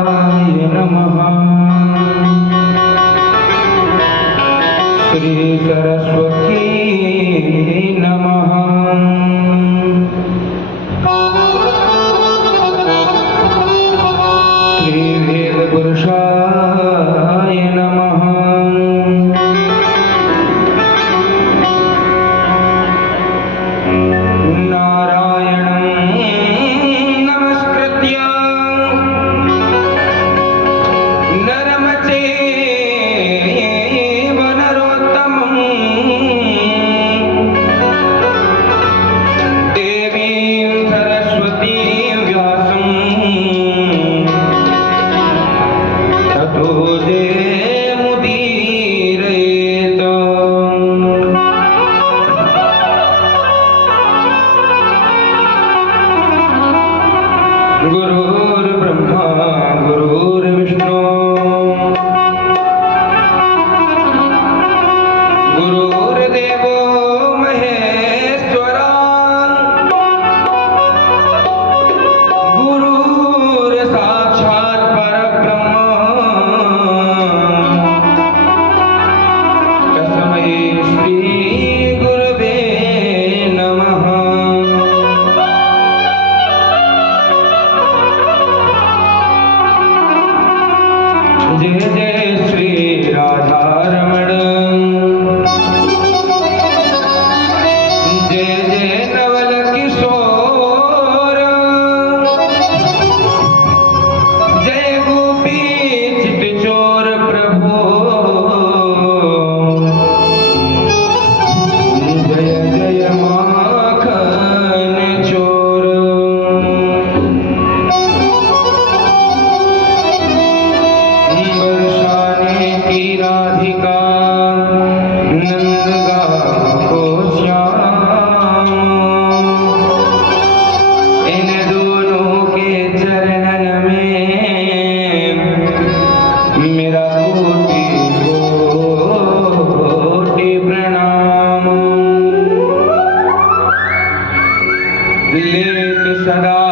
नमः। श्री सरस्वती नमः। श्री वेदपुरुषाय नमः। गुरुर्ब्रह्मा गुरुर्विष्णु गुरुर्देवो महेश्वरा गुरुर्साक्षात् परब्रह्म तस्मै श्री गुरवे नमः। जय जय श्री राधारमण, जय जय नवल किशोर, जय गोपी चित चोर प्रभु, जय जय माखन चोर। राधिका नंद गाको श्याम, इन दोनों के चरणन में मेरा कोटि कोटि प्रणाम। लेत सदा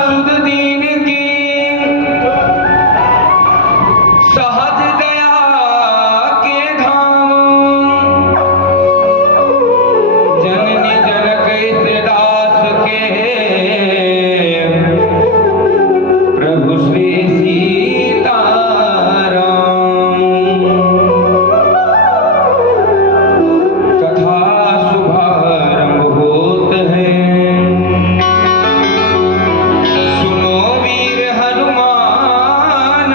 सुध दीन की सहज दया के धाम, जननी जनक इस दास के प्रभु श्री सीताराम। कथा शुभारंभ होत है, सुनो वीर हनुमान,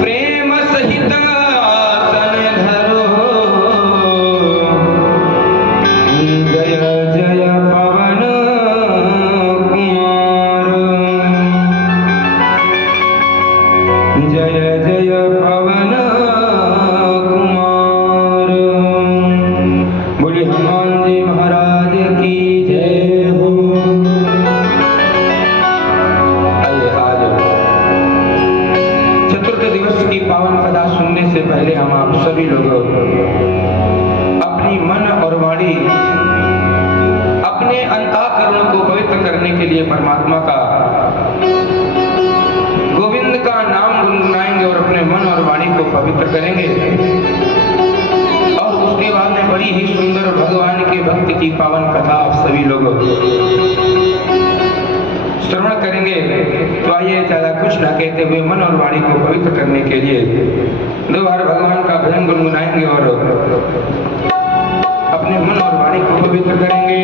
प्रेम सहित आसन धरो, जय जय पवन कुमार, जय जय पवन कुमार। बोले हनुमान जी महाराज की जय हो। आइए आज चतुर्थ दिवस की पावन कथा सुनने से पहले हम आप सभी लोग अपनी मन और वाणी, अपने अंतःकरण को पवित्र करने के लिए परमात्मा का, गोविंद का नाम गुनगुनाएंगे और अपने मन और वाणी को पवित्र करेंगे। और उसके बाद में बड़ी ही सुंदर भगवान के भक्ति की पावन कथा आप सभी लोग श्रवण करेंगे। तो आइए ज्यादा कुछ न कहते हुए मन और वाणी को पवित्र करने के लिए दो बार भगवान का भजन गुनगुनाएंगे और अपने मन और वाणी को पवित्र करेंगे।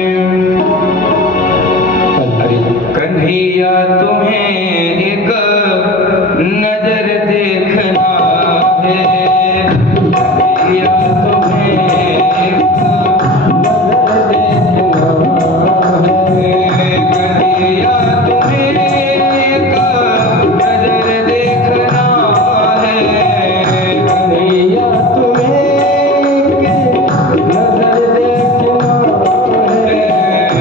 कन्हैया तुम्हें एक नजर देखना है, कन्हैया तुम्हें एक नजर देखना है, कन्हैया तुम्हें एक नजर देखना है, कन्हैया तुम्हें एक नजर देखना है।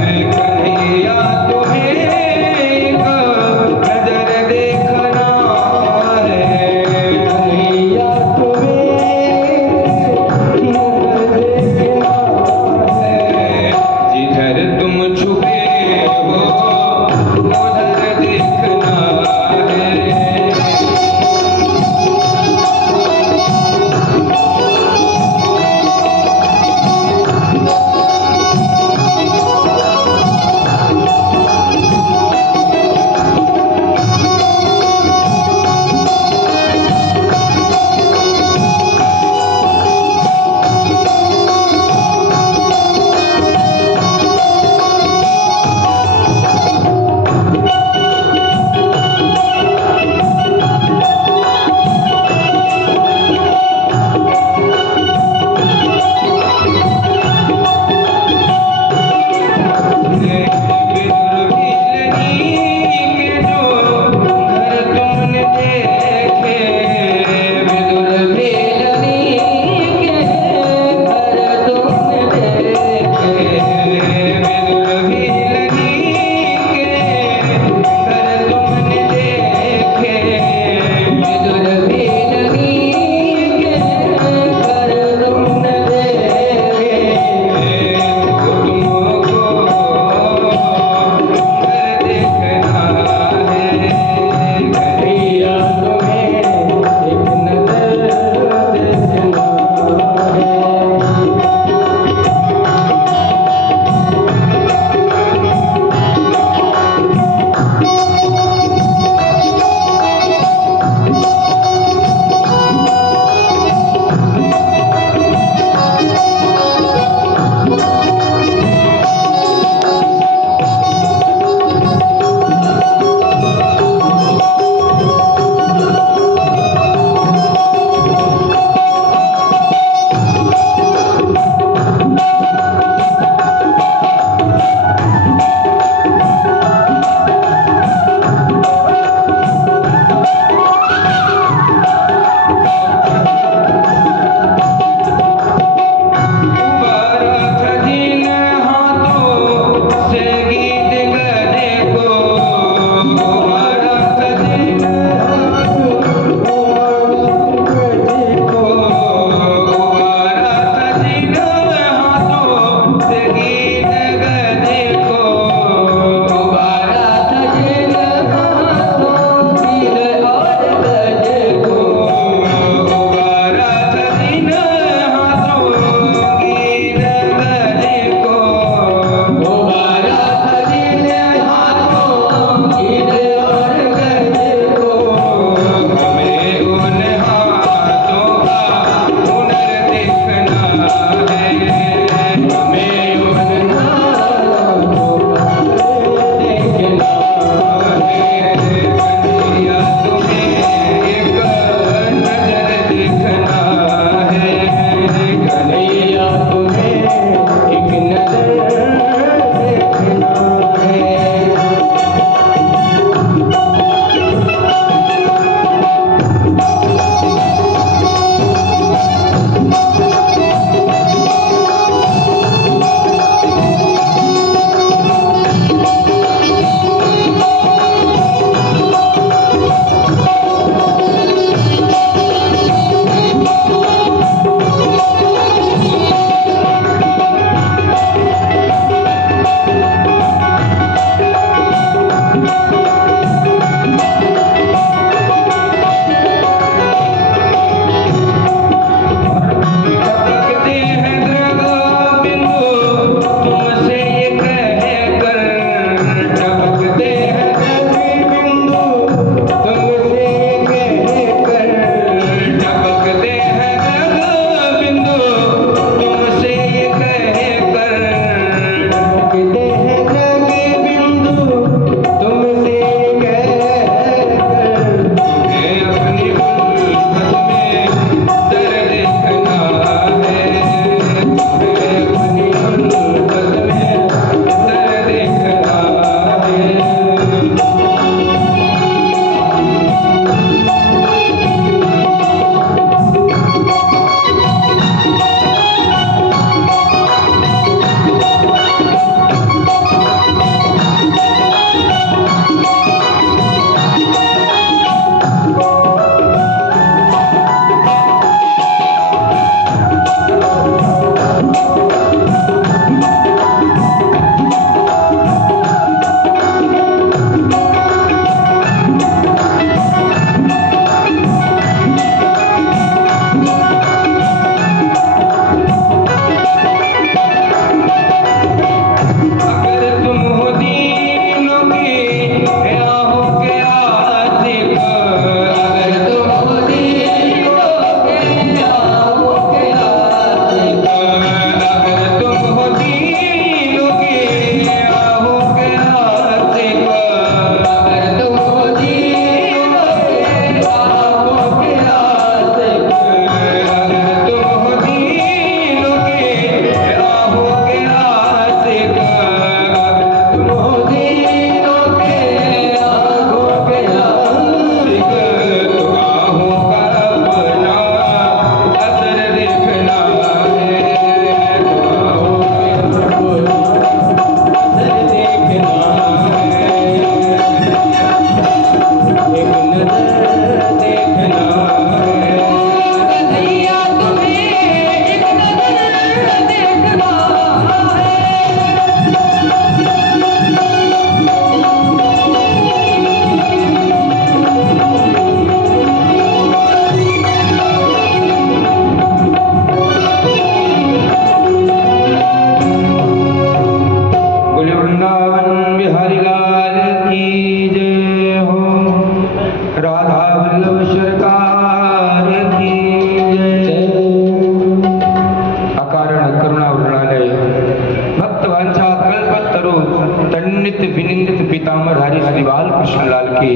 बिहारी श्री बाल कृष्ण लाल की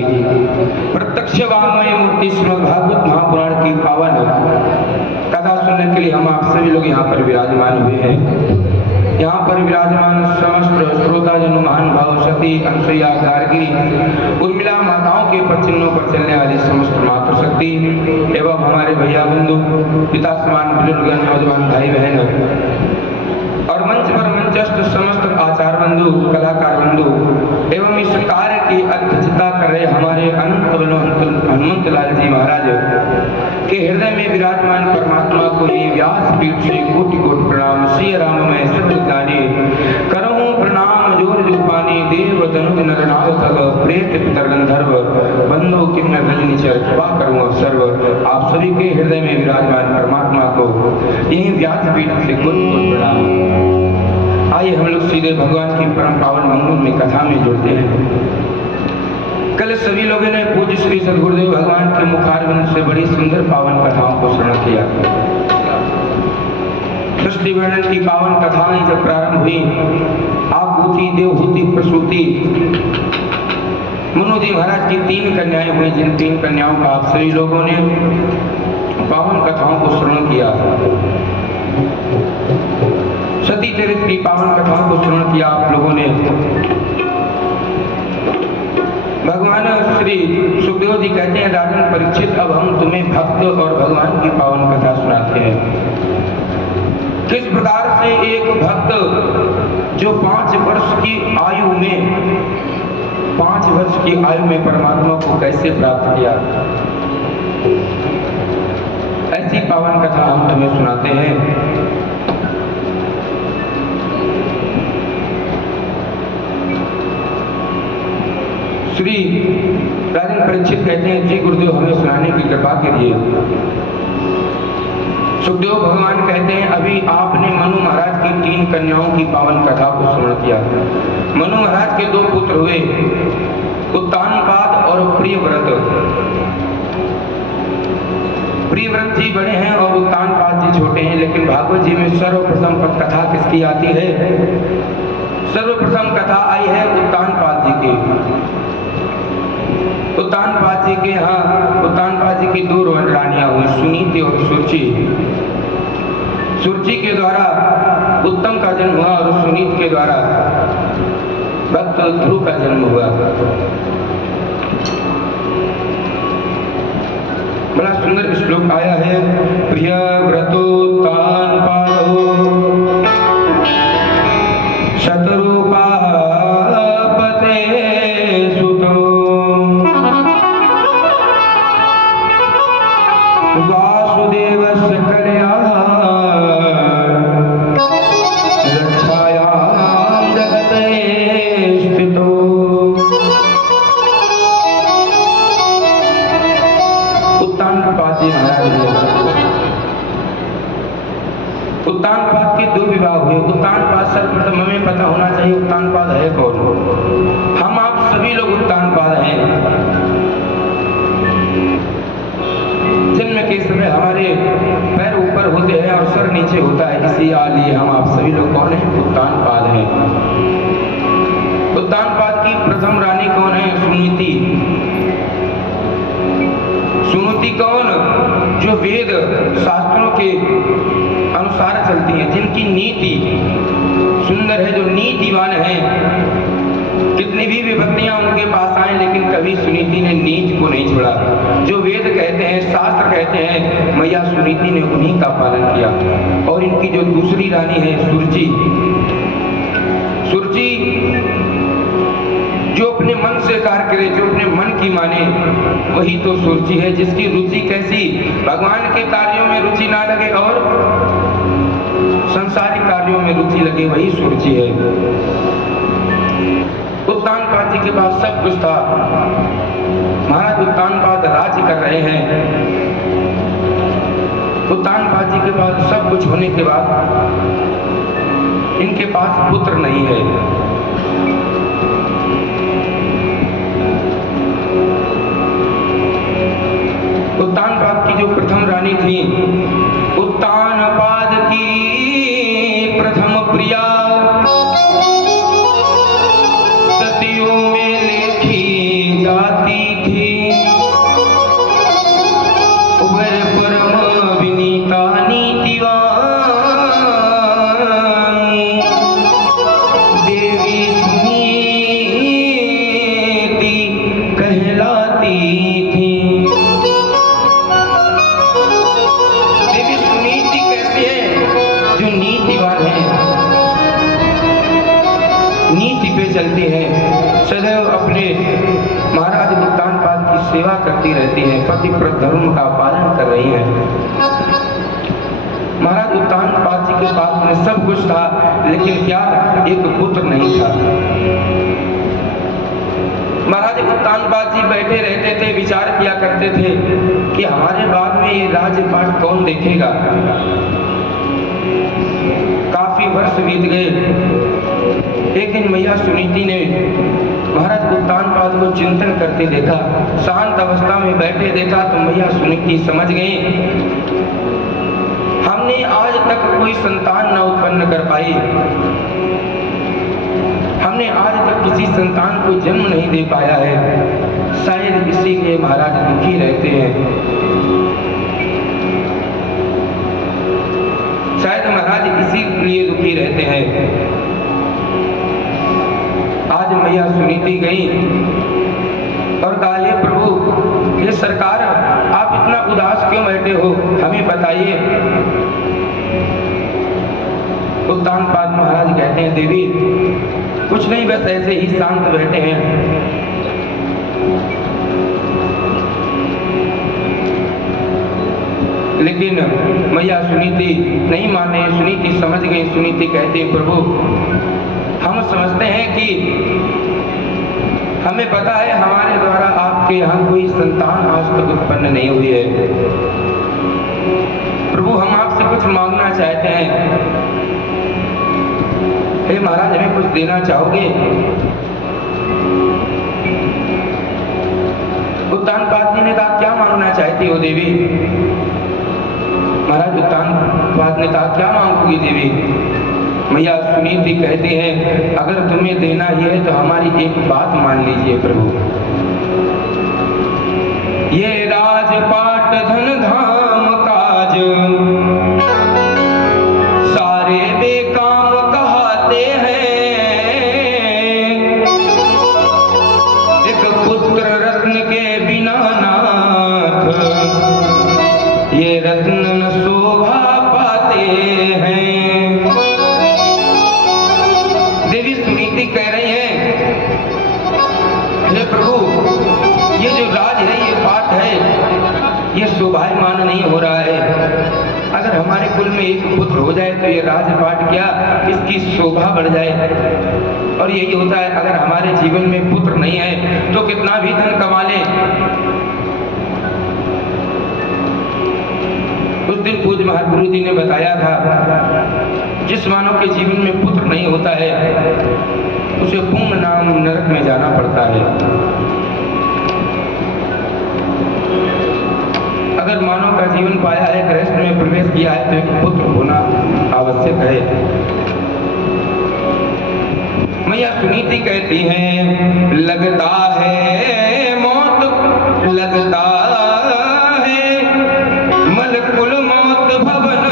प्रत्यक्ष वाङ्मय मूर्ति श्रीमद् भागवत महापुराण की पावन कथा सुनने के लिए हम आप सभी लोग यहाँ पर विराजमान हुए हैं। यहाँ पर विराजमान समस्त श्रोता जन महान भाव सती अनसुईया गार्गी उर्मिला माताओं के प्रचिन्हों पर चलने वाली समस्त मातृशक्ति एवं हमारे भैया बंधु पिता समान बुजुर्ग नौजवान भाई बहन और मंच पर मंचस्थ समस्त आचार बंधु कलाकार बंधु एवं इस कार्य की अध्यक्षता कर रहे हमारे अनंत हनुमंत लाल जी महाराज के हृदय में विराजमान परमात्मा को ये व्यास पीठ से कोटि कोटि प्रणाम। श्री राम में सब गाने करहूं प्रणाम जोर जुपानी देव तनुज नर नाव तग प्रेत पितर गंधर्व बंधु किन्नर रजनी चर कृपा करूं अब सर्व। आप सभी के हृदय में विराजमान परमात्मा को यही व्यास पीठ से कोटि कोटि प्रणाम। आइए हम लोग सीधे भगवान की परम पावन मंगल में कथा में जुड़ते हैं। कल सभी लोगों ने पूज्य श्री सद्गुरुदेव भगवान के मुखारविंद से बड़ी सुंदर पावन कथाओं को श्रवण किया। सृष्टि वर्णन की पावन कथाएं जब प्रारंभ हुई, आहुति देवहूति प्रसूति मनु जी महाराज की 3 कन्याएं हुई, जिन 3 कन्याओं का आप सभी लोगों ने पावन कथाओं को श्रवण किया। सती चरित्र की पावन कथाओं को श्रवण किया आप लोगों ने। भगवान श्री सुखदेव जी कहते हैं, राजन परीक्षित अब हम तुम्हें भक्त और भगवान की पावन कथा सुनाते हैं। किस प्रकार से एक भक्त जो 5 वर्ष की आयु में परमात्मा को कैसे प्राप्त किया, ऐसी पावन कथा हम तुम्हें सुनाते हैं। श्री राजन परीक्षित कहते हैं, जी गुरुदेव हमें सुनाने की कृपा कीजिए। सुखदेव भगवान कहते हैं, अभी आपने मनु महाराज की 3 कन्याओं की पावन कथा को श्रवण किया। मनु महाराज के 2 पुत्र हुए, उत्तानपाद और प्रियव्रत। प्रियव्रत जी बड़े हैं और उत्तानपाद जी छोटे हैं, लेकिन भागवत जी में सर्वप्रथम कथा किसकी आती है? सर्वप्रथम कथा आई है उत्तानपाद जी की। उत्तानपाद जी के यहाँ उत्तानपाद जी की 2 रानियां हुई, सुनीति और सुरुचि। सुरुचि के द्वारा उत्तम का जन्म हुआ और सुनीति के द्वारा भक्त ध्रुव का जन्म हुआ। बड़ा सुंदर श्लोक आया है, प्रियव्रतो उत्तानपादो शतरूपा वासुदेव सकलया रक्षायां जगते स्थितो। उत्तानपाद जी महाराज, उत्तानपाद के 2 विवाह हुए। उत्तानपाद सर्वप्रथम हमें पता होना चाहिए उत्तानपाद है कौन। हम आप सभी लोग उत्तानपाद हैं। जन्म के समय हमारे पैर ऊपर होते हैं और सर नीचे होता है, इसीलिए हम आप सभी लोग कौन हैं? उत्तानपाद हैं। उत्तानपाद की प्रथम रानी कौन है? सुनीति। सुनीति कौन? जो वेद शास्त्रों के अनुसार चलती है, जिनकी नीति सुंदर है, जो नीतिवान है। कितनी भी विपत्तियां उनके पास आए, लेकिन कभी सुनीति ने नीति को नहीं छोड़ा। जो वेद कहते हैं, शास्त्र कहते हैं, मैया सुनीति ने उन्हीं का पालन किया। और इनकी जो दूसरी रानी है सुरुचि, सुरुचि जो अपने मन से कार्य करे, जो अपने मन की माने, वही तो सुरुचि है। जिसकी रुचि कैसी? भगवान के कार्यों में रुचि ना लगे और संसारिक कार्यों में रुचि लगे, वही सुरुचि है। उत्तानपाद जी के पास सब कुछ था। महाराज उत्तानपाद राज्य कर रहे हैं। उत्तानपाद जी के पास सब कुछ होने के बाद इनके पास पुत्र नहीं है। उत्तानपाद की जो प्रथम रानी थी, उत्तानपाद की प्रथम प्रिया सतियों में लेखी कहलाती थी। देवी सुनीति कैसी है? जो नीतिवान है, नीति पे चलती है, सदैव अपने महाराज उत्तानपाद की सेवा करती रहती है, पतिव्रत धर्म का पालन कर रही है। महाराज उत्तानपाद जी के पास में सब कुछ था, लेकिन क्या एक पुत्र नहीं था। महाराज उत्तानपाद जी बैठे रहते थे, विचार किया करते थे कि हमारे बाद में ये राज्यपाट कौन देखेगा। काफी वर्ष बीत गए। एक दिन मैया सुनीति ने महाराज उत्तानपाद को चिंतन करते देखा, शांत अवस्था में बैठे देखा, तो मैया सुनीति समझ गई हमने आज तक कोई संतान न उत्पन्न कर पाई, हमने आज तक किसी संतान को जन्म नहीं दे पाया है, शायद इसीलिए महाराज दुखी रहते हैं, शायद महाराज इसीलिए दुखी रहते हैं। आज मैया सुनीति गई और कहा, हे प्रभु, ये सरकार, आप इतना उदास क्यों बैठे हो, हमें बताइए। उत्तानपाद महाराज कहते हैं, देवी कुछ नहीं, बस ऐसे ही शांत बैठे हैं। लेकिन मैया सुनीति नहीं माने, सुनीति समझ गई। सुनीति कहती, प्रभु हम समझते हैं कि हमें पता है हमारे द्वारा आपके यहाँ कोई संतान आज तक उत्पन्न नहीं हुई है। प्रभु हम आपसे कुछ मांगना चाहते हैं। हे महाराज, हमें कुछ देना चाहोगे? उत्तानपाद जी ने कहा, क्या मांगना चाहती हो देवी? महाराज उत्तानपाद ने कहा, क्या मांगोगी देवी? मैया सुनीति कहती है, अगर तुम्हें देना ही है तो हमारी एक बात मान लीजिए प्रभु, ये राजपाट धन धाम काज सारे बेकाम कहाते हैं, एक पुत्र रत्न के बिना नाथ ये रत्न न शोभा पाते हैं। देवी सुनीति कह रही है, हे प्रभु, ये जो राज है, ये पाठ है, ये शोभायमान नहीं हो रहा है। अगर हमारे कुल में एक पुत्र हो जाए तो ये राजपाट क्या, इसकी शोभा बढ़ जाए। और यही होता है, अगर हमारे जीवन में पुत्र नहीं है तो कितना भी धन कमा ले। उस दिन पूज्य महागुरु जी ने बताया था, जिस मानव के जीवन में पुत्र नहीं होता है उसे पुण्य नाम नरक में जाना पड़ता है। अगर मानव का जीवन पाया है, गृहस्थ में प्रवेश किया है, तो एक पुत्र होना आवश्यक है। मैया सुनीति कहती हैं, लगता है मौत, लगता है मलकुल मौत भवन,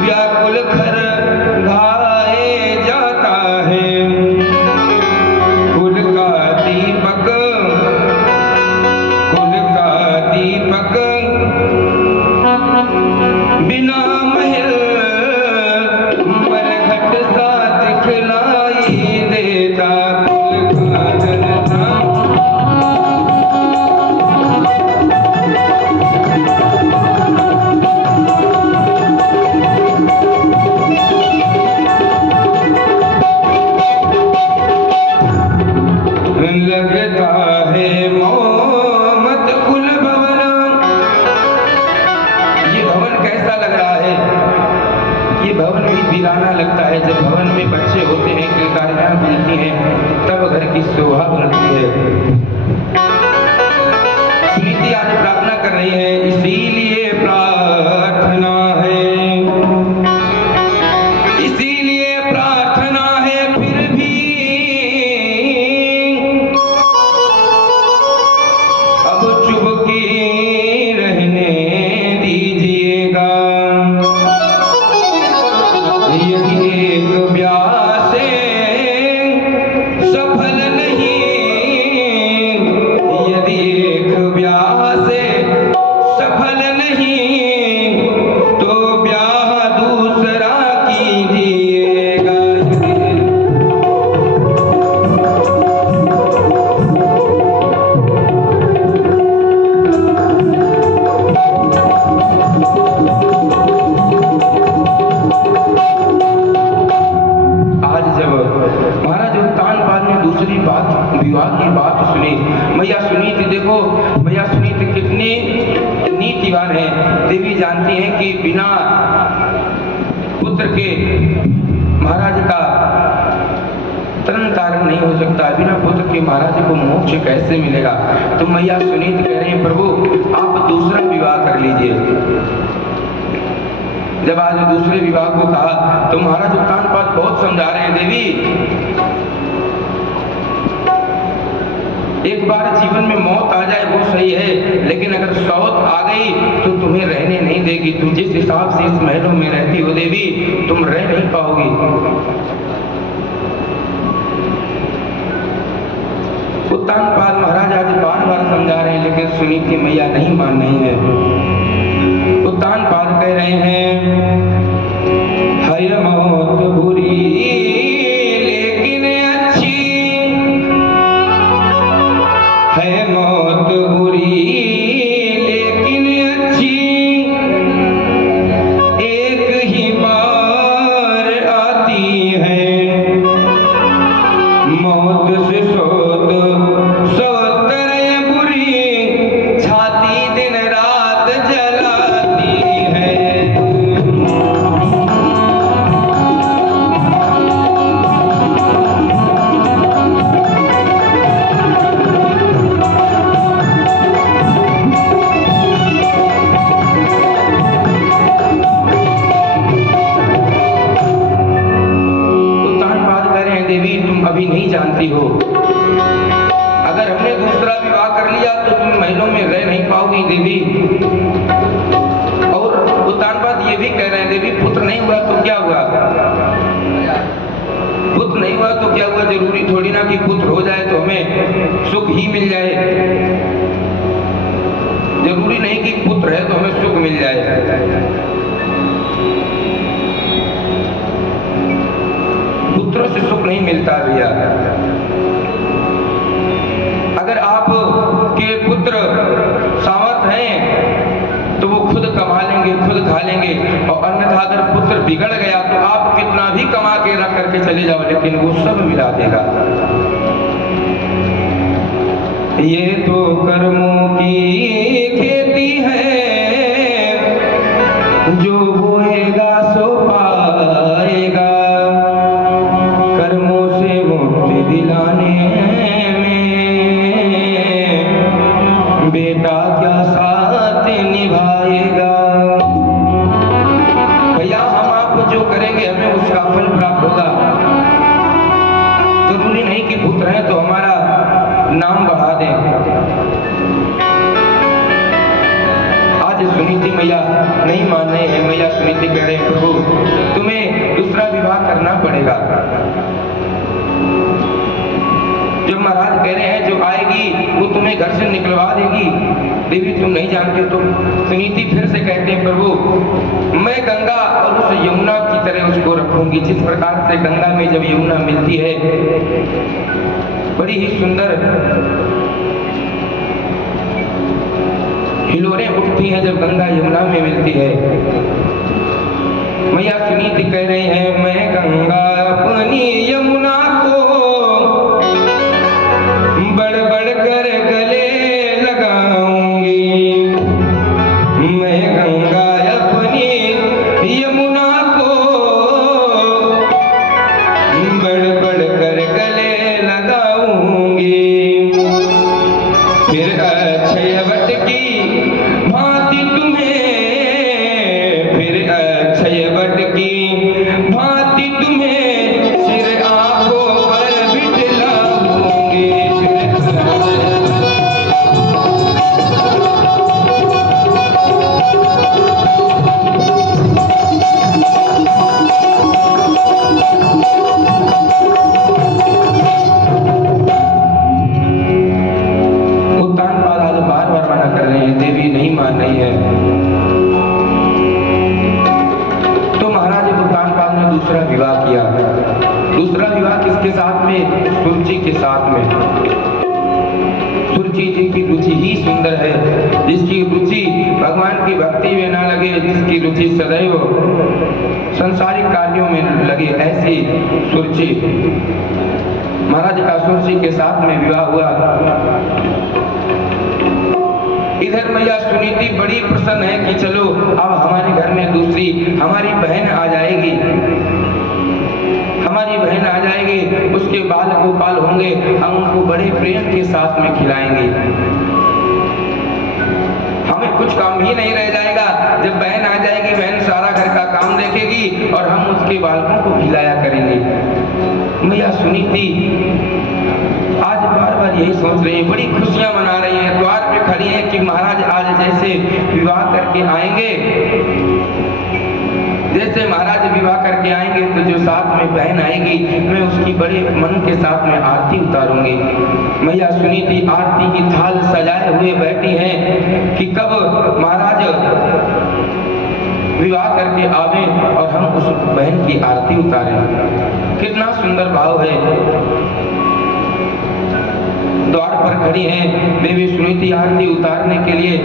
व्याकुल खर घाए जाता है, कुल का दीपक, कुल का दीपक बिना महल मरघट सा दिखलाई देता, कुल का जनता। लगता है मोहम्मद कुल भवन। ये भवन कैसा लग रहा है? ये भवन भी वीराना लगता है। जब भवन में बच्चे होते हैं, किलकारियां मिलती हैं, तब घर की शोभा बढ़ती है। सुनीति आज प्रार्थना कर रही है, इसीलिए प्रार्थना है, इसीलिए प्रार्थना है, फिर भी अब चुपकी रहने दीजिएगा। यदि एक ब्याह से सफल नहीं दूसरी बात विवाह की बात सुनी। मैया सुनीति देखो, मैया सुनीति कितनी नीतिवान है। देवी जानती हैं कि बिना पुत्र के महाराज का तरण तारण नहीं हो सकता, बिना पुत्र के महाराज को मोक्ष कैसे मिलेगा। तो मैया सुनीति कह रही हैं प्रभु आप दूसरा विवाह कर लीजिए। जब आज दूसरे विवाह को कहा तो महाराज उत्तानपाद बहुत समझा रहे हैं, देवी एक बार जीवन में मौत आ जाए वो सही है, लेकिन अगर सौत आ गई तो तुम्हें रहने नहीं देगी। तुम जिस हिसाब से इस महलों में रहती हो देवी, तुम रह नहीं पाओगी। उत्तानपाद महाराज आज बार बार समझा रहे हैं, लेकिन सुनीति मैया नहीं मान रही है। उत्तानपाद कह रहे हैं है मौत बुरी लेकिन अच्छी, है मौत बुरी लेकिन अच्छी, एक ही बार आती है। मौत से सोत सोतर बुरी, छाती दिन रात जलाती है। देवी तुम अभी नहीं जानती हो, अगर हमने दूसरा विवाह कर लिया तो तुम महलों में रह नहीं पाओगी देवी। और उत्तानपाद ये भी कह रहे हैं देवी पुत्र नहीं हुआ तो क्या हुआ, पुत्र नहीं हुआ तो क्या हुआ, जरूरी थोड़ी ना कि पुत्र हो जाए तो हमें सुख ही मिल जाए। जरूरी नहीं कि पुत्र है तो हमें सुख मिल जाए। पुत्रों से सुख नहीं मिलता भैया। अगर आप के पुत्र सामर्थ हैं तो वो खुद कमा लेंगे, खुद खा लेंगे, और अन्यथा अगर पुत्र बिगड़ गया तो आप कितना भी कमा के रख करके चले जाओ, लेकिन वो सब मिला देगा। ये तो कर्मों की खेती है, जो बोएगा सो पाएगा। दिलाने में बेटा क्या साथ निभाएगा। भैया हम आप जो करेंगे हमें उसका फल प्राप्त होगा। जरूरी नहीं कि पुत्र है तो हमारा नाम बढ़ा दें। आज सुनीति मैया नहीं मान रहे हैं। मैया सुनीति कह रहे हैं प्रभु तुम्हें दूसरा विवाह करना पड़ेगा। जो महाराज कह रहे हैं जो आएगी वो तुम्हें घर से निकलवा देगी। देवी तुम नहीं जानते। तो सुनीति फिर से कहते हैं प्रभु मैं गंगा और उस यमुना की तरह उसको रखूंगी। जिस प्रकार से गंगा में जब यमुना मिलती है बड़ी ही सुंदर हिलोरें उठती हैं जब गंगा यमुना में मिलती है। मैया सुनीति कह रही है मैं गंगा अपनी यमुना को बढ़ बढ़ कर गले लगाऊंगी। मैं गंगा अपनी यमुना को बढ़ बढ़ कर गले लगाऊंगी। फिर अक्षय वट की भांति तुम्हें, फिर अक्षय वट की भांति तुम्हें सिर आंखों पर बिठलाऊंगी। देवी नहीं मान रही है। तो महाराज उत्तानपाद ने दूसरा विवाह किया। दूसरा विवाह किसके साथ में? सुरुचि के साथ में। सुरुचि जी की रुचि ही सुंदर है, जिसकी रुचि भगवान की भक्ति में ना लगे, जिसकी रुचि सदैव संसारिक कार्यों में लगे, ऐसी सुरुचि। महाराज कासुर जी के साथ में विवाह हुआ। इधर मैया सुनीति बड़ी प्रसन्न है कि चलो अब हमारे घर में दूसरी हमारी बहन आ जाएगी, हमारी बहन आ जाएगी, उसके बाल गोपाल होंगे, हम उनको बड़े प्रेम के साथ में खिलाएंगे, हमें कुछ काम ही नहीं रह जाएगा। जब बहन आ जाएगी, बहन सारा घर का काम देखेगी और हम उसके बालकों को खिलाया करेंगे। मैया सुनीति आज बार बार यही सोच रही है, बड़ी खुशियां मना रही हैं, द्वार पे खड़ी हैं कि महाराज आज जैसे विवाह करके आएंगे, जैसे महाराज विवाह करके आएंगे तो जो साथ में बहन आएगी मैं उसकी बड़े मन के साथ में आरती उतारूंगी। मैया सुनीति आरती की थाल सजाए हुए बैठी हैं कि कब महाराज विवाह करके आवे और हम उस बहन की आरती उतारें। कितना सुंदर भाव है। द्वार पर खड़ी हैं देवी सुनीति आरती उतारने के लिए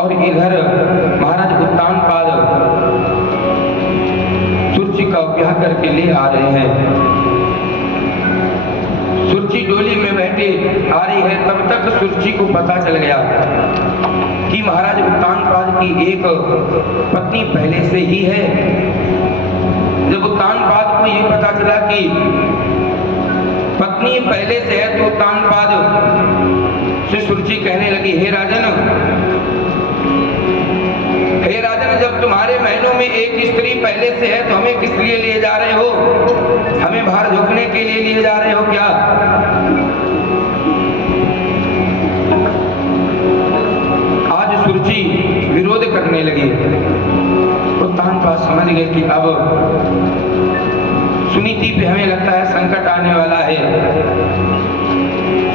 और इधर महाराज उत्तानपाद सुरची का ब्याह करके ले आ रहे हैं। सुरची डोली में बैठे आ रही है, तब तक सुरची को पता चल गया कि महाराज उत्तानपाद की एक पत्नी पहले से ही है। जब उत्तानपाद को ये पता चला कि पत्नी पहले से है तो उत्तानपाद से सुरची कहने लगी, हे राजन, हे राजन, जब तुम्हारे महलों में एक स्त्री पहले से है तो हमें किस लिए लिए जा रहे हो? हमें बाहर झुकने के लिए लिए जा रहे हो क्या? आज सुरची विरोध करने लगी। उत्तानपाद समझ गए कि अब सुनीति पे हमें लगता है संकट आने वाला है।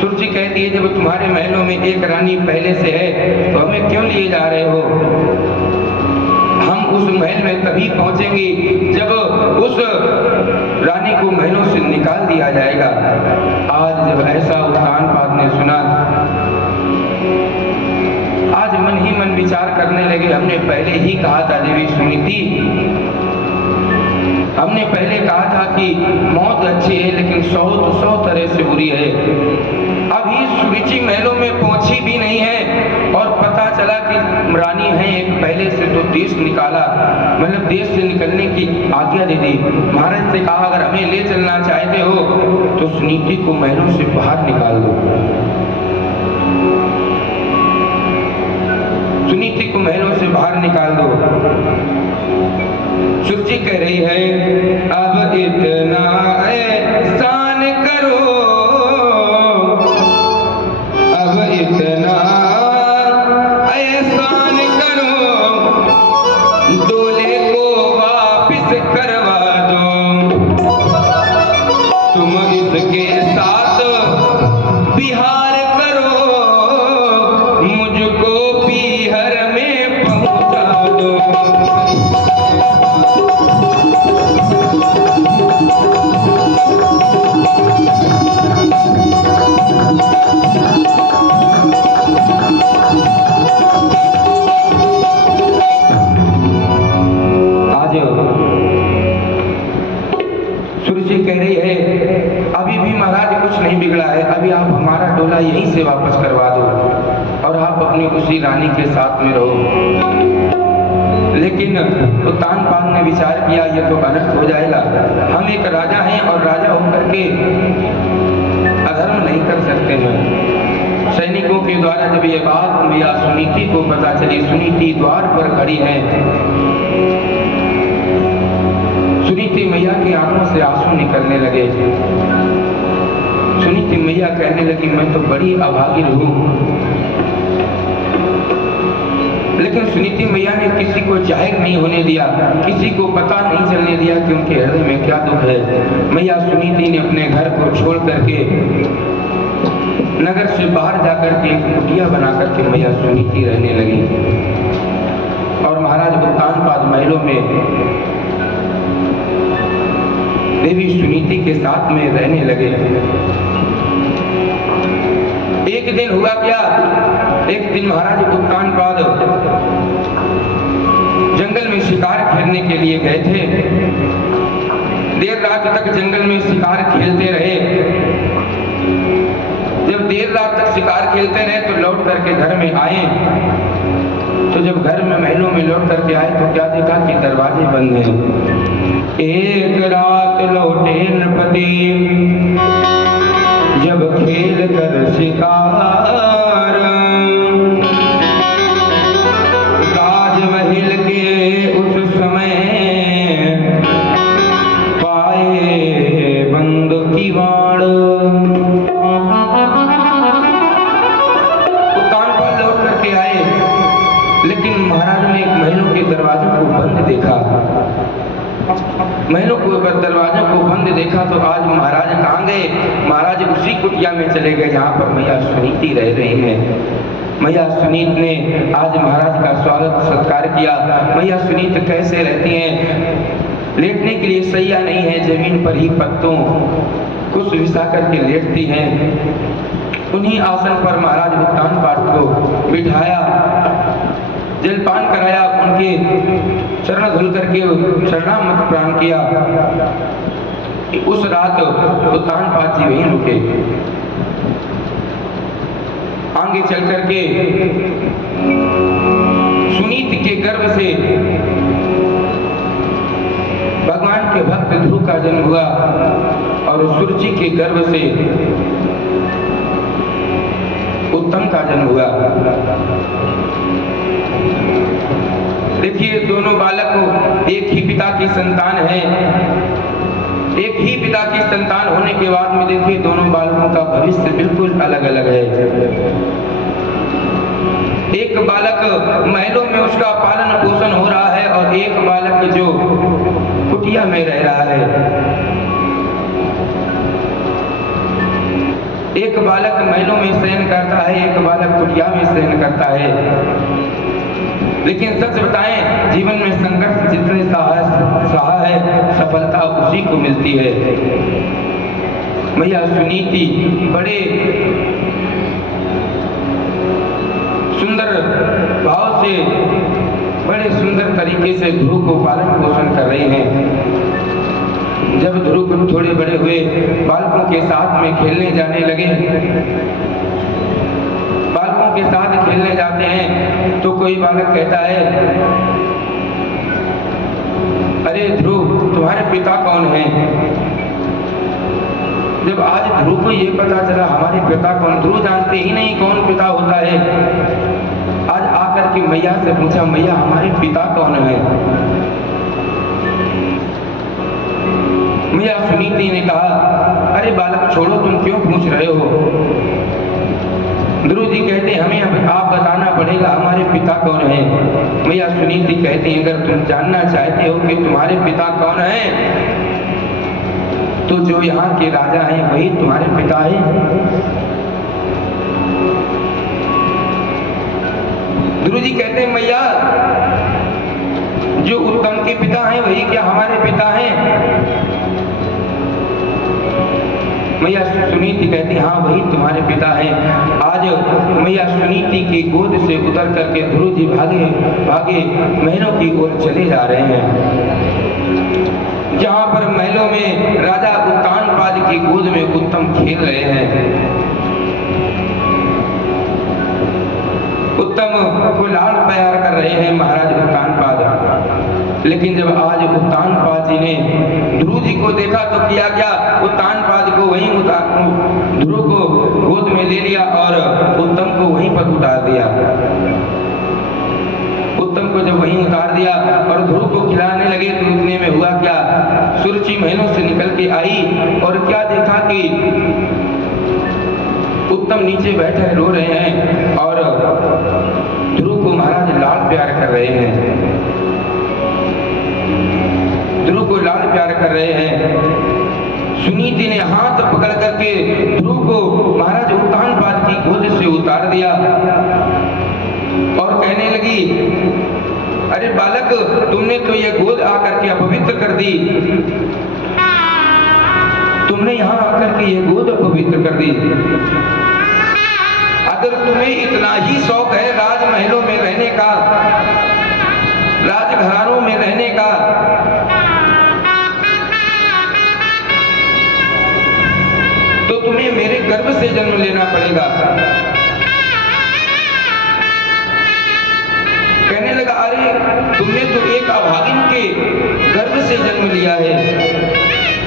सुरची कहती है, जब तुम्हारे महलों में एक रानी पहले से है तो हमें क्यों लिए जा रहे हो? हम उस महल में तभी पहुंचेंगे जब उस रानी को महलों से निकाल दिया जाएगा। आज जब ऐसा उत्तानपाद ने सुना, आज मन ही मन विचार करने लगे, हमने पहले ही कहा था देवी सुनीति, हमने पहले कहा था कि मौत अच्छी है लेकिन 100 तरह से बुरी है। अभी सुरुचि महलों में पहुंची भी नहीं है और पता चला कि रानी है एक पहले से, तो देश निकाला, मतलब देश से निकलने की आज्ञा दे दी। महाराज से कहा, अगर हमें ले चलना चाहते हो तो सुनीति को महलों से बाहर निकाल दो, सुनीति को महलों से बाहर निकाल दो। सुरची कह रही है, अब इतना एहसान करो, अब इतना एहसान करो, डोले को वापिस करवा दो, तुम इसके साथ बिहार करो, मुझको पीहर में पहुंचा दो। सुरची कह रही है, अभी भी महाराज कुछ नहीं बिगड़ा है, अभी आप हमारा डोला यहीं से वापस करवा दो और आप अपनी उसी रानी के साथ में रहो। लेकिन उत्तानपाद ने विचार किया, ये तो अनर्थ हो जाएगा, हम एक राजा हैं और राजा होकर के अधर्म नहीं कर सकते हैं। सैनिकों के द्वारा जब ये बात मैया सुनीति को पता चली, सुनीति द्वार पर खड़ी है, सुनीति मैया की आंखों से आंसू निकलने लगे। सुनीति मैया कहने लगी, मैं तो बड़ी अभागिन हूँ। लेकिन सुनीति मैया ने किसी को जाहिर नहीं होने दिया, किसी को पता नहीं चलने दिया कि उनके हृदय में क्या दुख है। मैया सुनीति ने अपने घर को छोड़ करके नगर से बाहर जाकर के एक कुटिया बना करके मैया सुनीति रहने लगी और महाराज उत्तानपाद महलों में देवी सुनीति के साथ में रहने लगे। एक दिन हुआ क्या, एक दिन महाराज उत्तानपाद जंगल में शिकार खेलने के लिए गए थे। देर रात तक जंगल में शिकार खेलते रहे। जब देर रात तक शिकार खेलते रहे तो लौट करके घर में आए। तो जब घर में महलों में लौट करके आए तो क्या देखा कि दरवाजे बंद हैं। एक रात लौटे नृपति जब खेल कर शिकार, राजमहल के उस समय पाए बंद किवाड़। कानपाल लौट करके आए, लेकिन महाराज ने महलों के दरवाजों को बंद देखा। महलों को दरवाजों को बंद देखा तो आज महाराज कहाँ गए? महाराज उसी कुटिया में चले गए जहाँ पर मैया सुनीति रह रही हैं। मैया सुनीत ने आज महाराज का स्वागत सत्कार किया। मैया सुनीत कैसे रहती हैं? लेटने के लिए सैया नहीं है, जमीन पर ही पत्तों कुछ बिछा करके लेटती हैं। उन्हीं आसन पर महाराज उत्तान पाठ को बिठाया, जलपान कराया, उनके चरण धुल करके शरणामत प्राण किया। उस रात उत्तान पाठ जी वहीं रुके। आगे चल करके सुनीत के गर्भ से भगवान के भक्त ध्रुव का जन्म हुआ और सुरुचि के गर्भ से उत्तम का जन्म हुआ। देखिए, दोनों बालक एक ही पिता की संतान है। एक ही पिता की संतान होने के बाद में देखिए दोनों बालकों का भविष्य बिल्कुल अलग अलग है। एक बालक महलों में उसका पालन पोषण हो रहा है और एक बालक जो कुटिया में रह रहा है। एक बालक महलों में शयन करता है, एक बालक कुटिया में शयन करता है। लेकिन सच बताएं, जीवन में संघर्ष जितने सहा है, सफलता उसी को मिलती है। मैया सुनीति बड़े सुंदर भाव से, बड़े सुंदर तरीके से ध्रुव को पालन पोषण कर रही हैं। जब ध्रुव थोड़े बड़े हुए, बालकों के साथ में खेलने जाने लगे, बालकों के साथ खेलने जाते हैं तो कोई बालक कहता है, अरे ध्रुव, तुम्हारे पिता कौन हैं? जब आज ध्रुव को ये पता चला हमारे पिता कौन, ध्रुव जानते ही नहीं कौन पिता होता है। आज आकर के मैया से पूछा, मैया हमारे पिता कौन है? मैया सुनीति ने कहा, अरे बालक छोड़ो, तुम क्यों पूछ रहे हो? ध्रुव जी कहते, हमें अब आप बताना पड़ेगा हमारे पिता कौन है। मैया सुनीति कहती, अगर तुम जानना चाहते हो कि तुम्हारे पिता कौन है तो जो यहाँ के राजा हैं वही तुम्हारे पिता है। ध्रुव जी कहते हैं, मैया जो उत्तम के पिता हैं वही क्या हमारे पिता हैं? मैया सुनीति कहती, हाँ वही तुम्हारे पिता हैं। आज मैया सुनीति की गोद से उतर करके ध्रुव जी भागे भागे महलों की ओर चले जा रहे हैं, जहाँ पर महलों में राजा उत्तानपाद की गोद में उत्तम खेल रहे हैं। उत्तम को लाड़ प्यार कर रहे हैं महाराज उत्तानपाद। लेकिन जब आज उत्तानपाद जी ने ध्रुव जी को देखा तो किया क्या, उत्तानपाद को वहीं ध्रुव को गोद में ले लिया और उत्तम को वहीं पर उतार दिया। उत्तम को जब वहीं उतार दिया और ध्रुव को खिलाने लगे तो इतने में हुआ क्या, सुरुचि महलों से निकल के आई और क्या देखा कि उत्तम नीचे बैठे रो रहे हैं और ध्रुव को महाराज लाड़ प्यार कर रहे हैं। ध्रुव को लाड़ प्यार कर रहे हैं। सुनीति ने हाथ पकड़ करके ध्रुव को महाराज उत्तानपाद की गोद से उतार दिया और कहने लगी, अरे बालक, तुमने तो ये गोद आकर के अपवित्र कर दी, तुमने यहाँ आकर के ये गोद अपवित्र कर दी। अगर तुम्हें इतना ही शौक है राजमहलों में रहने का, राजघरानों में रहने का, तुम्हें मेरे गर्भ से जन्म लेना पड़ेगा। कहने लगा, अरे तुमने तो एक अभागिन के गर्भ से जन्म लिया है,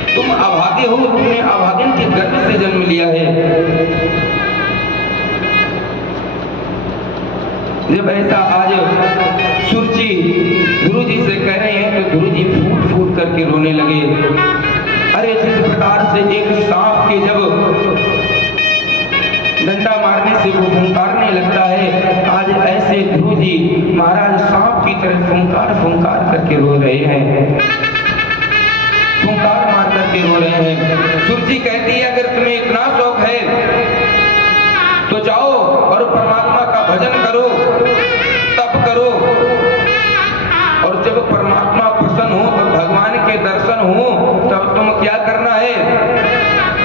तुम अभागे हो, तुमने अभागिन के गर्भ से जन्म लिया है। जब ऐसा आज सुरजी गुरु जी से कह रहे हैं तो गुरु जी फूट फूट करके रोने लगे। अरे जिस प्रकार से एक सांप के जब डंडा मारने से वो फुंकारने लगता है, आज ऐसे गुरु जी महाराज सांप की तरह फुंकार फुंकार करके रो रहे हैं, फुंकार मार करके रो रहे हैं। सुरजी कहती है, अगर तुम्हें इतना शौक है तो जाओ और परमात्मा का भजन करो, तप करो, और जब परमात्मा प्रसन्न हो तो भगवान के दर्शन हो, तब तुम क्या करना है,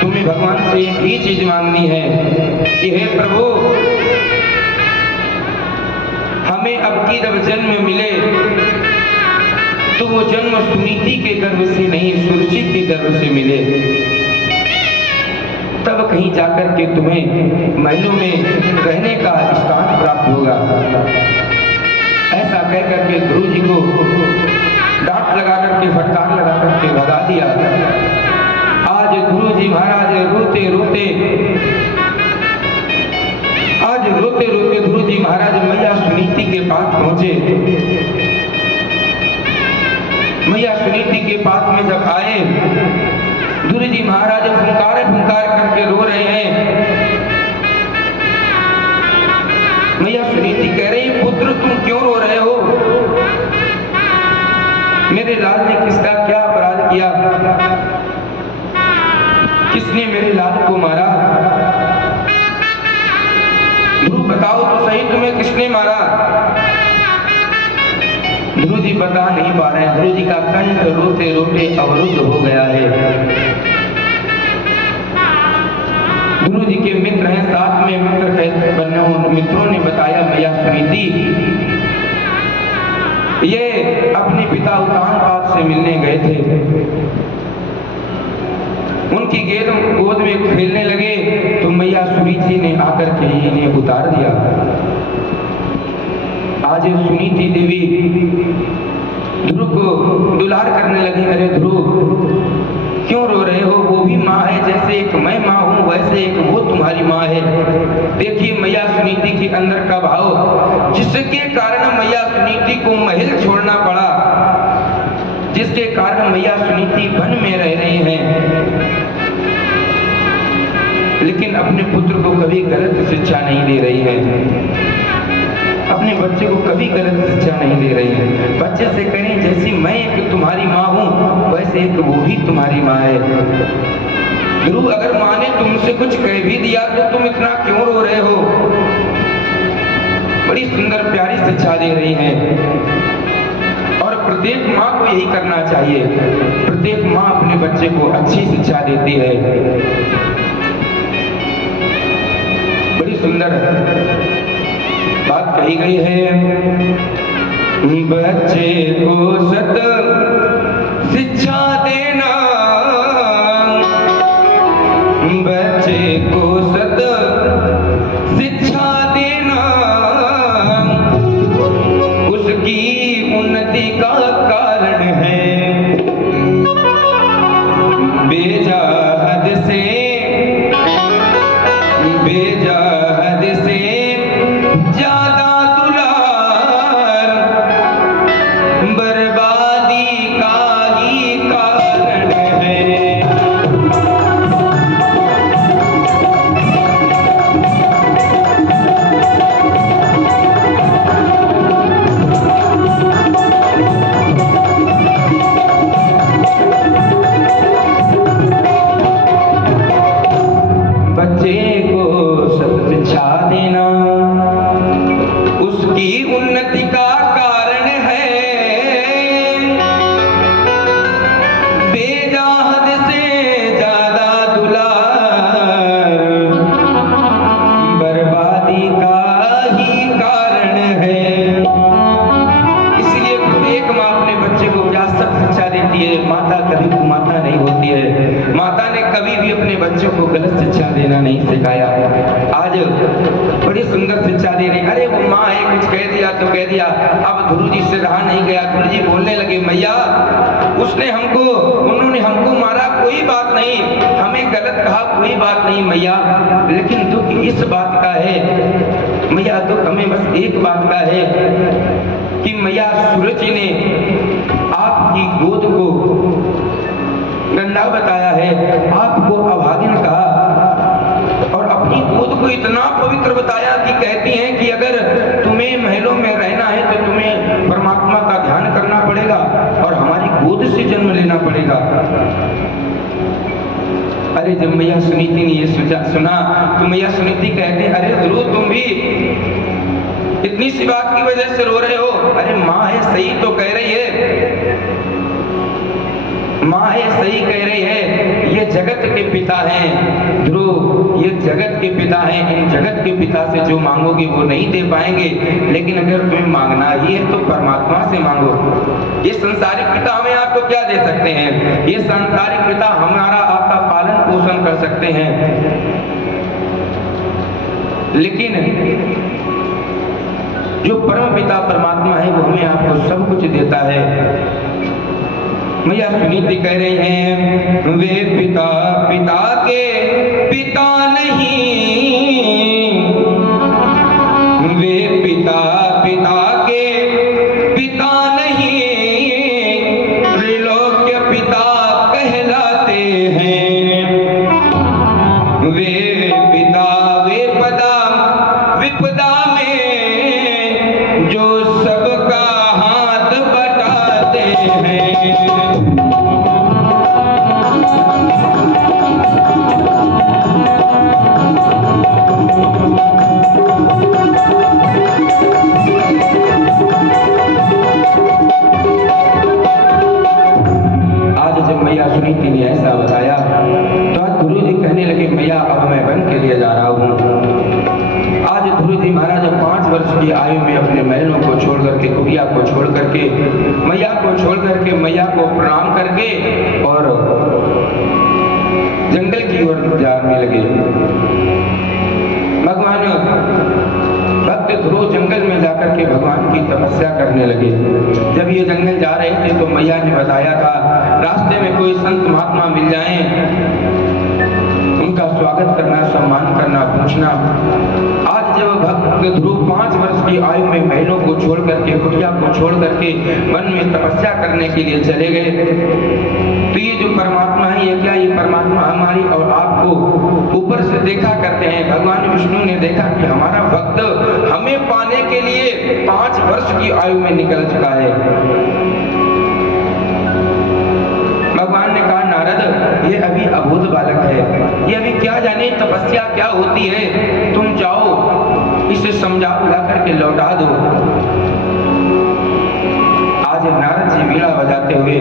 तुम्हें भगवान से एक ही चीज मांगनी है कि हे प्रभु, हमें अब की जब जन्म मिले तो वो जन्म सुनीति के गर्भ से नहीं, सुरजी के गर्भ से मिले, तब कहीं जाकर के तुम्हें महलों में रहने का स्थान प्राप्त होगा। ऐसा कह करके गुरु जी को डांट लगा करके, फटकार लगा करके भगा दिया। आज गुरु जी महाराज रोते रोते, आज रोते रोते गुरु जी महाराज मैया सुनीति के पास पहुंचे। मैया सुनीति के पास में जब आए, गुरु जी महाराज फुंकार फुंकार करके रो रहे हैं। मैया सुनीति कह रही, पुत्र तुम क्यों रो रहे हो, मेरे लाल ने किसका क्या अपराध किया, किसने मेरे लाल को मारा, गुरु बताओ तो सही, तुम्हें किसने मारा। गुरु जी बता नहीं पा रहे हैं, गुरु जी का कंठ रोते रोते अवरुद्ध हो गया है। गुरु जी के मित्र हैं, साथ में मित्रों ने बताया, मैया सुनीति ये अपने पिता उत्तानपाद से मिलने गए थे, उनकी गोद में खेलने लगे तो मैया सुनीति ने आकर के इन्हें उतार दिया। आज सुनीति देवी ध्रुव को दुलार करने लगी। अरे ध्रुव क्यों रो रहे हो, वो भी माँ है, जैसे एक मैं माँ हूँ वैसे एक वो तुम्हारी माँ है। देखिए मैया सुनीति के अंदर का भाव, जिसके कारण मैया सुनीति को महल छोड़ना पड़ा, जिसके कारण मैया सुनीति वन में रह रही हैं, लेकिन अपने पुत्र को कभी गलत शिक्षा नहीं दे रही है, अपने बच्चे को कभी गलत शिक्षा नहीं दे रही है। बच्चे से कहें जैसी मैं एक तुम्हारी माँ हूँ वैसे एक वो भी तुम्हारी माँ है। गुरु अगर माँ ने तुमसे कुछ कह भी दिया तो तुम इतना क्यों रो रहे हो। बड़ी सुंदर प्यारी शिक्षा दे रही है और प्रत्येक माँ को यही करना चाहिए। प्रत्येक माँ अपने बच्चे को अच्छी शिक्षा देती है। बड़ी सुंदर बात कही गई है, बच्चे को सत शिक्षा देना, बच्चे को सत शिक्षा देना, उसकी उन्नति का कारण है। बेजाहद से ज्यादा दुलार बर्बादी का ही कारण है। बच्चे को सत शिक्षा देना उसकी उन्नति का कारण है। बेजाहद से ज्यादा दुलार बर्बादी का ही कारण है। इसलिए प्रत्येक माँ अपने बच्चे को क्या सत शिक्षा देती है। माता कभी कुमाता नहीं होती है। माता ने कभी भी अपने बच्चों को गलत शिक्षा देना नहीं सिखाया। आज बड़ी सुंदर शिक्षा दे रहे। अरे वो माँ है, कुछ कह दिया तो कह दिया। अब ध्रुव जी से रहा नहीं गया। ध्रुव जी बोलने लगे, मैया उन्होंने हमको मारा, कोई बात नहीं, हमें गलत कहा, कोई बात नहीं मैया, लेकिन दुख इस बात का है मैया, दुख हमें बस एक बात का है कि मैया सूरज जी ने आपकी गोद को गंदा बताया है, आपको अभागिन कहा और अपनी गोद को इतना पवित्र बताया कि कहती हैं कि अगर तुम्हें महलों में रहना है तो तुम्हें परमात्मा का ध्यान करना पड़ेगा और हमारी गोद से जन्म लेना पड़ेगा। अरे जब मैया सुनीति ने ये सुना तो मैया सुनीति कहते, अरे ध्रुव तुम भी इतनी सी बात की वजह से रो रहे हो? अरे माँ है, सही तो कह रही है, माँ है, सही कह रही है, ये जगत के पिता हैं ध्रुव, ये जगत के पिता हैं, इन जगत के पिता से जो मांगोगे वो नहीं दे पाएंगे, लेकिन अगर तुम्हें मांगना ही है तो परमात्मा से मांगो। ये संसारिक पिता हमें आपको क्या दे सकते हैं? ये संसारिक पिता हमारा आपका पालन पोषण कर सकते हैं, लेकिन जो परम पिता परमात्मा है वो हमें आपको सब कुछ देता है। मैया सुनीति कह रही हैं, वे पिता पिता के पिता नहीं, वे पिता पिता के पिता नहीं, त्रिलोक्य पिता कहलाते हैं। वे पिता वे पदा विपदा में जो सबका हाथ बटाते हैं। मैया सुनीति ने ऐसा बताया तो आज ध्रुव जी कहने लगे, मैया अब मैं वन के लिए जा रहा हूँ। आज ध्रुव जी महाराज 5 वर्ष की आयु में अपने महलों को छोड़ करके, कुटिया को छोड़ करके, मैया को छोड़ करके, मैया को प्रणाम करके और जंगल की ओर जाने लगे। भगवान भक्त ध्रुव जंगल में जाकर के भगवान की तपस्या करने लगे। जब ये जंगल जा रहे थे तो मैया ने बताया था, रास्ते में कोई संत महात्मा मिल जाएं, उनका स्वागत करना, सम्मान करना, पूछना। आज जब भक्त ध्रुव 5 वर्ष की आयु में महलों को छोड़ करके, कुटिया को छोड़ करके वन में तपस्या करने के लिए चले गए, तो ये जो परमात्मा है, ये क्या, ये परमात्मा हमारी और आपको ऊपर से देखा करते हैं। भगवान विष्णु ने देखा कि हमारा भक्त हमें पाने के लिए 5 वर्ष की आयु में निकल चुका है। भगवान ने कहा, नारद ये अभी अबोध बालक है, ये अभी क्या जाने तपस्या क्या होती है, तुम जाओ इसे समझा बुला करके लौटा दो। आज नारद जी वीणा बजाते हुए,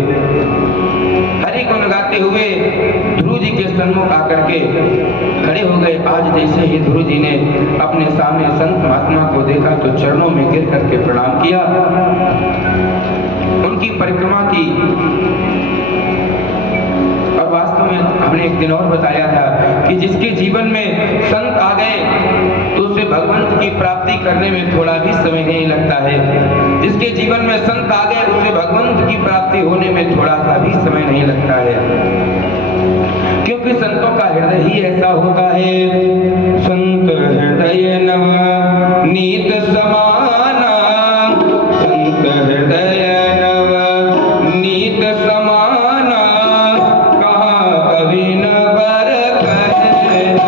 हरि गुण गाते हुए ध्रुव जी के सन्मुख आकर के खड़े हो गए। आज जैसे ही ध्रुव जी ने अपने सामने संत महात्मा को देखा तो चरणों में गिर करके प्रणाम किया, उनकी परिक्रमा की। और वास्तव में हमने एक दिन और बताया था कि जिसके जीवन में संत आ गए तो उसे भगवंत की प्राप्ति करने में थोड़ा भी समय नहीं लगता है। जिसके जीवन में संत आ गए उसे भगवंत की प्राप्ति होने में थोड़ा सा भी समय नहीं लगता है, क्योंकि संतों का हृदय ही ऐसा होता है। संत हृदय नव नीत समाना, संत हृदय नव नीत समाना, कहाँ कभी न बर कहे न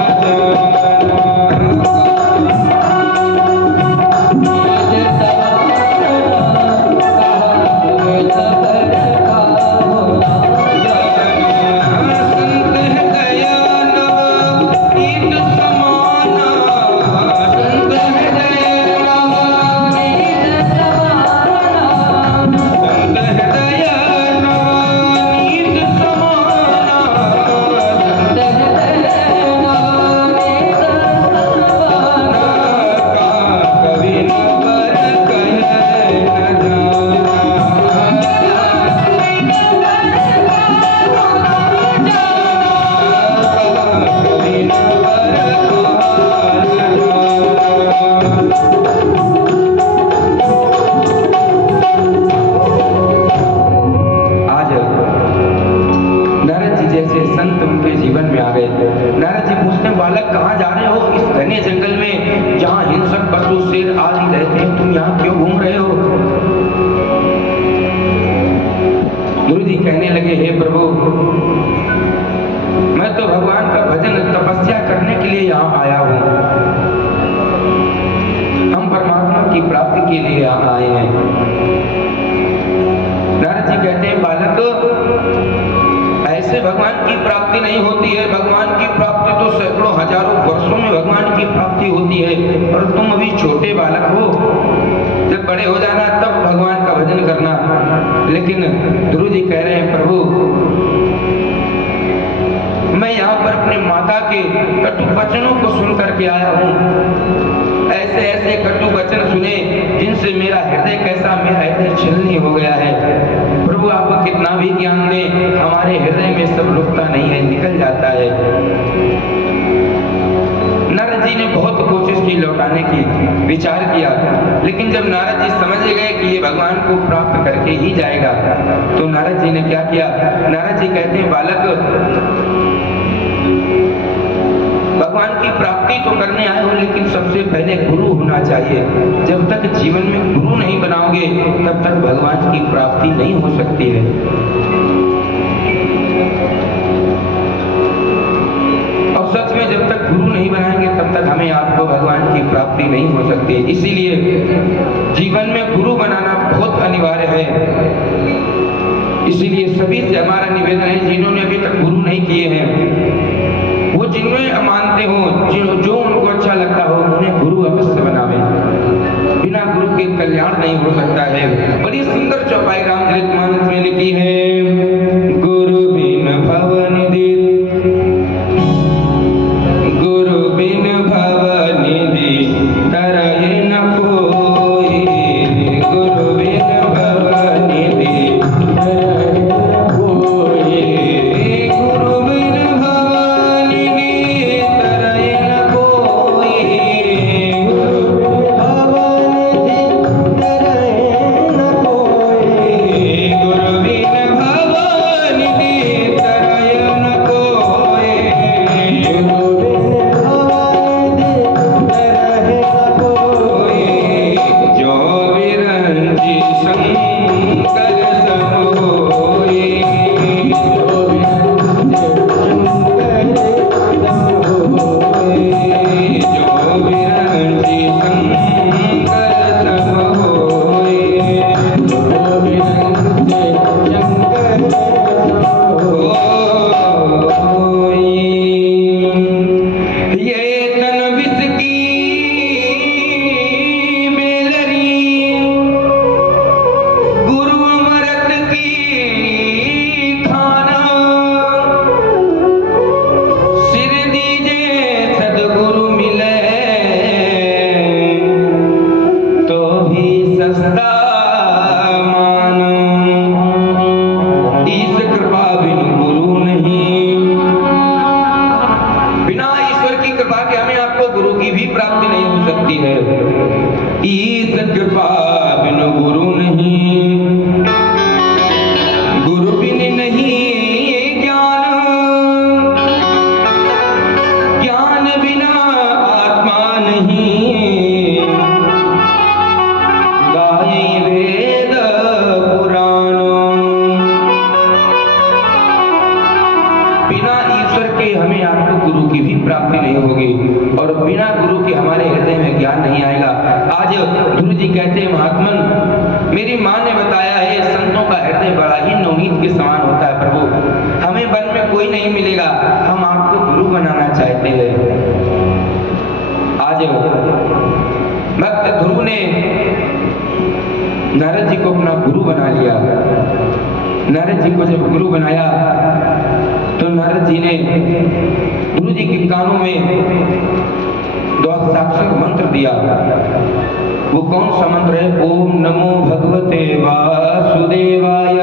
जा रहे हो इस घने जंगल में जहाँ हिंसक पशु शेर आदि रहते हैं, तुम यहाँ क्यों घूम रहे हो? गुरु जी कहने लगे, हे प्रभु, मैं तो भगवान का भजन तपस्या करने के लिए यहाँ आया हूँ। हम परमात्मा की प्राप्ति के लिए यहाँ आए हैं। नारद जी कहते हैं, बालक, ऐसे भगवान की प्राप्ति नहीं होती है। भगवान की प्राप्ति तो सैकड़ों हजारों वर्षों में भगवान की प्राप्ति होती है, और तुम अभी छोटे बालक हो। जब बड़े हो जाना तब भगवान का भजन करना। लेकिन गुरु जी कह रहे हैं, प्रभु, मैं यहाँ पर अपने माता के कटु वचनों को सुन करके आया हूँ। ऐसे ऐसे कटु वचन सुने जिनसे मेरा हृदय मेरा हृदय छलनी हो गया है। प्रभु, आप कितना भी ज्ञान दें, हमारे हृदय में सब रुकता नहीं है, निकल जाता है। नारद जी ने बहुत कोशिश की लौटाने की, विचार किया, लेकिन जब नारद जी समझ गए कि ये भगवान को प्राप्त करके ही जाएगा, तो नारद जी ने क्या किया? नारद जी कहते हैं, बालक, भगवान की प्राप्ति तो करने आए हो, लेकिन सबसे पहले गुरु होना चाहिए। जब तक जीवन में गुरु नहीं बनाओगे तब तक भगवान की प्राप्ति नहीं हो सकती है। और सच में जब तक गुरु नहीं बनाएंगे तब तक हमें आपको भगवान की प्राप्ति नहीं हो सकती। इसीलिए जीवन में गुरु बनाना बहुत अनिवार्य है। इसीलिए सभी से हमारा निवेदन है, जिन्होंने अभी तक गुरु नहीं किए हैं, वो जिन्हें मानते हो, जो उनको अच्छा लगता हो, उन्हें गुरु अवश्य बनावे। बिना गुरु के कल्याण नहीं हो सकता है। बड़ी सुंदर चौपाई रामचरितमानस में लिखी है, गुरु बिन भवनिधि, गुरु बिन भवनिधि तरहि न कोई, गुरु बिन भवनिधि तरहि न कोई, गुरु बिन नारद जी को अपना गुरु बना लिया। नारद जी को जब गुरु बनाया तो नारद जी ने गुरु जी के कानों में द्वादशाक्षर मंत्र दिया। वो कौन सा मंत्र है? ओम नमो भगवते वासुदेवाय।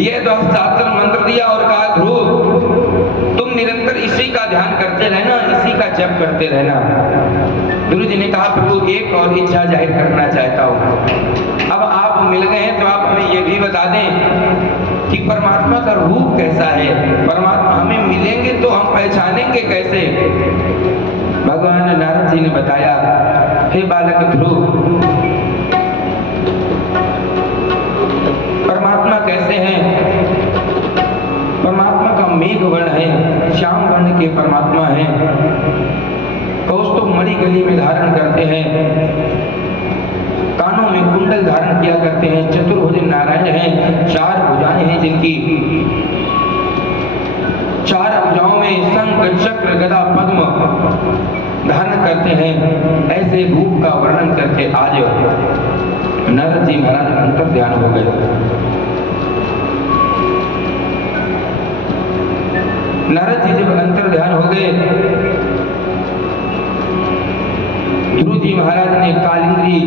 ये द्वादशाक्षर मंत्र दिया और कहा, ध्रुव तुम निरंतर इसी का ध्यान करते रहना, इसी का जप करते रहना। गुरु जी ने कहा, प्रभु एक और इच्छा जाहिर करना चाहता हूँ। अब आप मिल गए हैं तो आप हमें ये भी बता दें कि परमात्मा का रूप कैसा है, परमात्मा हमें मिलेंगे तो हम पहचानेंगे कैसे। भगवान नारद जी ने बताया, हे बालक ध्रुव, परमात्मा कैसे हैं? परमात्मा का मेघ वर्ण है, श्याम वर्ण के परमात्मा हैं। कौस्तुभ मणि गली में धारण करते हैं, कानों में कुंडल धारण किया करते हैं, चतुर्भुज नारायण हैं, 4 भुजाएं हैं जिनकी, 4 भुजाओं में शंख चक्र गदा पद्म धारण करते हैं। ऐसे रूप का वर्णन करके आज नारद जी महाराज अंतर ध्यान हो गए। नारद जी जब अंतर ध्यान हो गए, ध्रुव जी महाराज ने कालिंदी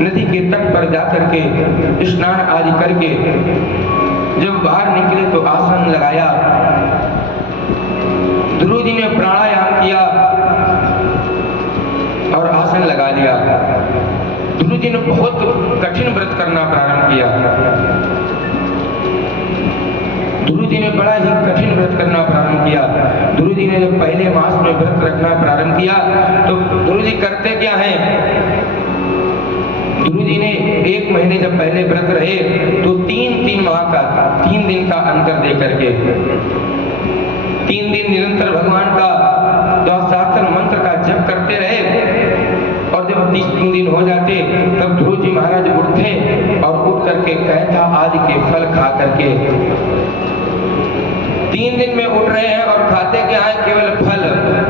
नदी के तट पर जाकर के स्नान आदि करके जब बाहर निकले तो आसन लगाया। ध्रुव जी ने प्राणायाम किया और आसन लगा लिया। ध्रुव जी ने बहुत कठिन व्रत करना प्रारंभ किया। ध्रुव जी ने बड़ा ही कठिन व्रत करना प्रारंभ किया। ध्रुव जी ने जब पहले मास में व्रत रखना प्रारंभ किया तो ध्रुव जी करते क्या हैं? ध्रुव जी ने 1 महीने जब पहले व्रत रहे तो 3 माह का 3 दिन का अंतर दे करके 3 दिन निरंतर भगवान का द्वादशाक्षर मंत्र का जप करते रहे। और जब 3 दिन हो जाते तब ध्रुव जी महाराज उठते और उठ करके कैथा आदि के फल खा करके, 3 दिन में उठ रहे हैं और खाते क्या है? केवल फल,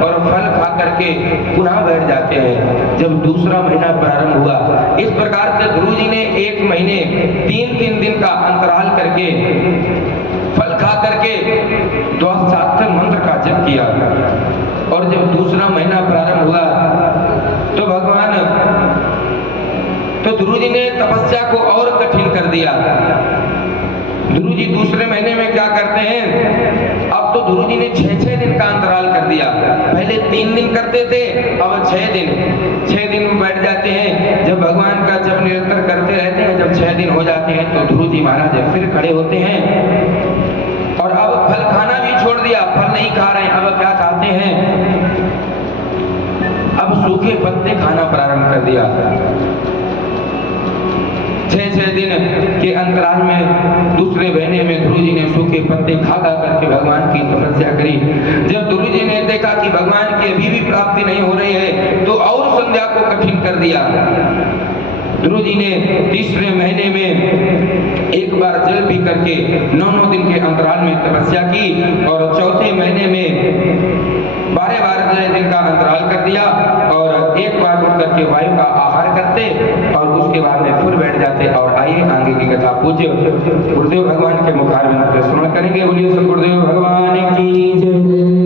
और फल खा करके पुनः बैठ जाते हैं जब दूसरा महीना प्रारंभ हुआ। इस प्रकार से ध्रुव जी ने 1 महीने 3 दिन का अंतराल करके फल खा करके द्वादशाक्षर मंत्र का जप किया। और जब दूसरा महीना प्रारंभ हुआ तो भगवान, तो ध्रुव जी ने तपस्या को और कठिन कर दिया। ध्रुव जी दूसरे महीने में क्या करते हैं? अब तो ध्रुव जी ने 6 दिन का अंतराल कर दिया। पहले 3 दिन करते थे, अब 6 दिन में बैठ जाते हैं। जब भगवान का जब निरंतर करते रहते हैं, जब 6 दिन हो जाते हैं तो ध्रुव जी महाराज फिर खड़े होते हैं और अब फल खाना भी छोड़ दिया। फल नहीं खा रहे हैं, अब क्या खाते हैं? अब सूखे पत्ते खाना प्रारंभ कर दिया। 6 दिन के अंतराल में दूसरे महीने में ध्रुव जी ने सूखे पत्ते खा करके भगवान की तपस्या करी। जब ध्रुव जी ने देखा कि भगवान की अभी भी प्राप्ति नहीं हो रही है तो और संध्या को कठिन कर दिया। ध्रुव जी ने तीसरे महीने में एक बार जल पी करके 9 दिन के अंतराल में तपस्या की और चौथे महीने में 12 दिन का अंतराल कर दिया और एक बार उठ करके वायु का आहार करते और उसके बाद में फिर बैठ जाते। और आइए आगे की कथा पूज्य गुरुदेव भगवान के मुखारविंद से श्रवण करेंगे। बोलिए सद्गुरुदेव भगवान की जय।